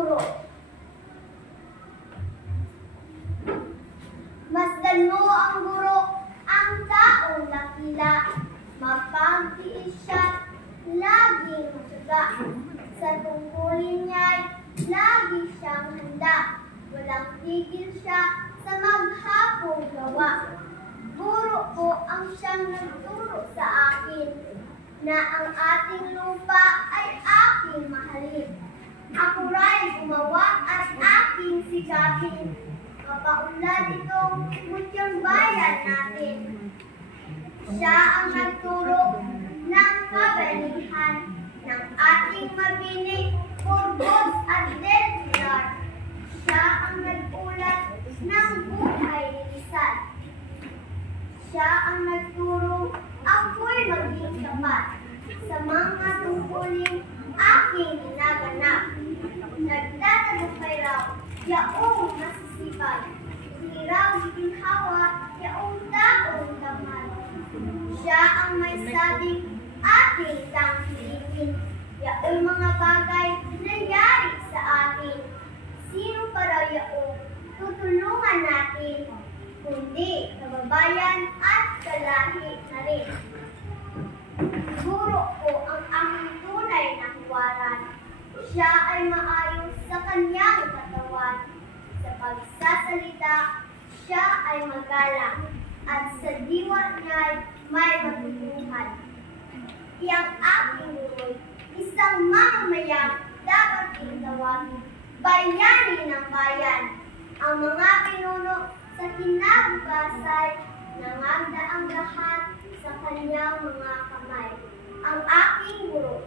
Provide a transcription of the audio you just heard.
guro. Masdan mo ang guro, ang taong dakila. Mapagtiis siya, laging matyaga. Sa tungkulin niya'y lagi siyang handa. Walang tigil siya sa maghapong gawa. Guro ko ang siyang nagturo sa akin, na ang ating lupa ay aking mahalin. Ako rin gumawa at aking sikapin. Mapaunlad itong mutyang bayan natin. Siya ang nagturo ng kabayanihan ng ating mabinig, Burgos at Del Pilar. Siya ang nag-ulat ng buhay ni Rizal. Siya ang nagturo, ako'y maging tapat sa mga tungkulin aking ginaganap. Nagtatagumpay raw, yaong masisipag. Hindi raw giginhawa, yaong taong tamad. Siya ang may sabing ating tangkilikin. Yaong mga bagay nangyari sa atin. Sino pa raw yaong tutulungan natin? Kundi kababayan at kalahi na rin. Guro ko ang aming tunay na huwaran. Siya ay maayos sa kanyang katawan. Sa pagsasalita, siya ay magalang. At sa diwa niya'y may matutuhan. Iyang aking guro'y isang mamamayang dapat itawagin. Bayani ng bayan. Ang mga pinuno sa kinabukasan, nangagda ang lahat sa kanyang mga kamay. Ang aking guro.